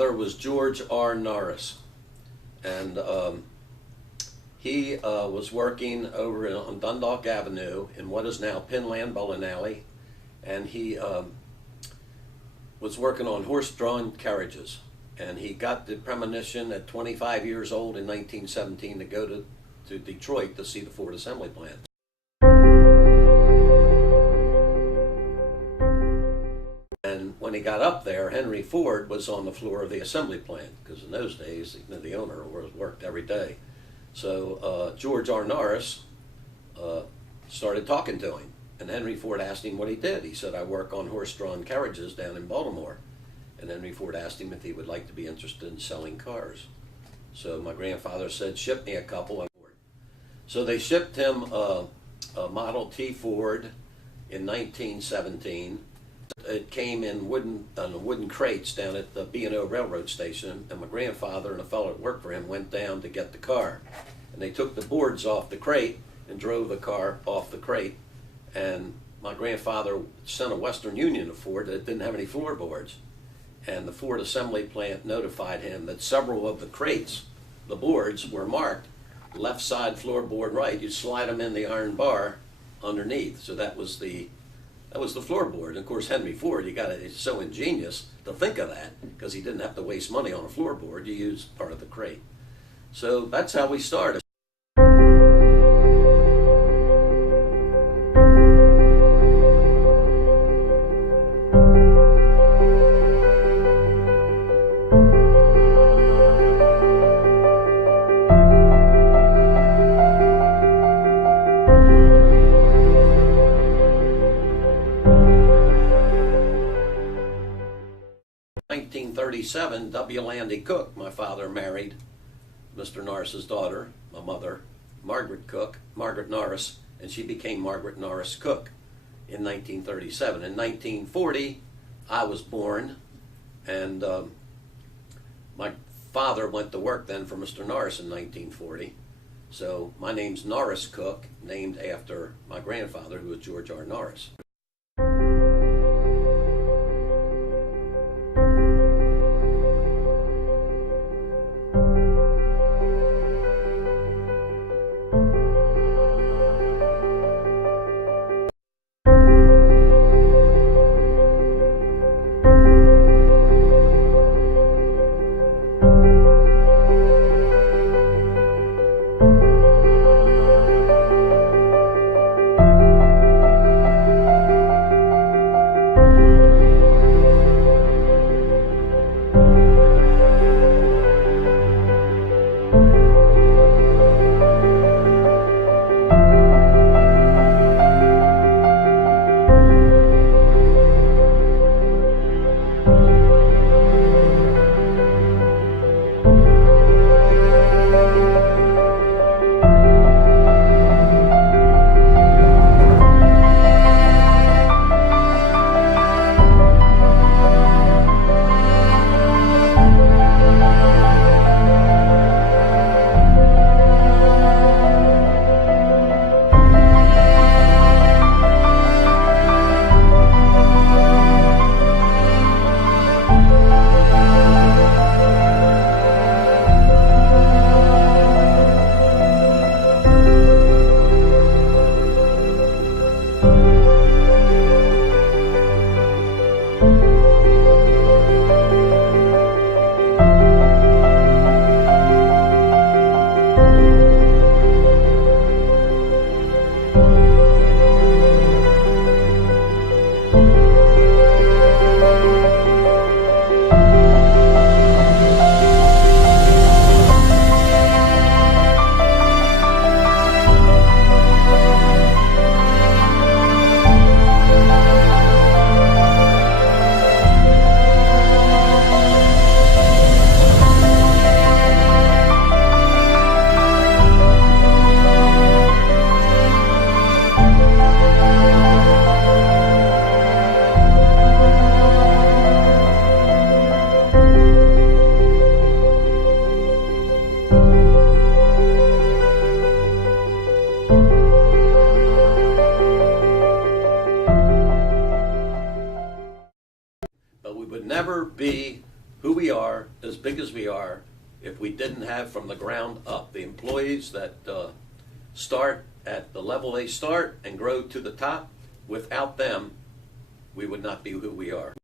grandfather was George R. Norris, and he was working over on Dundalk Avenue in what is now Pinland Bowling Alley, and he was working on horse-drawn carriages. And he got the premonition at 25 years old in 1917 to go to Detroit to see the Ford assembly plant. And when he got up there, Henry Ford was on the floor of the assembly plant, because in those days, the owner worked every day. So George R. Norris started talking to him, and Henry Ford asked him what he did. He said, "I work on horse-drawn carriages down in Baltimore." And Henry Ford asked him if he would like to be interested in selling cars. So my grandfather said, "Ship me a couple." So they shipped him a Model T Ford in 1917. It came in wooden crates down at the B&O railroad station, and my grandfather and a fellow that worked for him went down to get the car. And they took the boards off the crate and drove the car off the crate. And my grandfather sent a Western Union to Ford that didn't have any floorboards. And the Ford assembly plant notified him that several of the crates, the boards, were marked left side floorboard right. You slide them in the iron bar underneath. So that was the floorboard. And of course, Henry Ford, it's so ingenious to think of that, because he didn't have to waste money on a floorboard. You used part of the crate. So that's how we started. In 1937, W. Landy Cook, my father, married Mr. Norris's daughter, my mother, Margaret Norris, and she became Margaret Norris Cook in 1937. In 1940, I was born, and my father went to work then for Mr. Norris in 1940. So my name's Norris Cook, named after my grandfather, who was George R. Norris. never be who we are, as big as we are, if we didn't have from the ground up the employees that start at the level they start and grow to the top. Without them, we would not be who we are.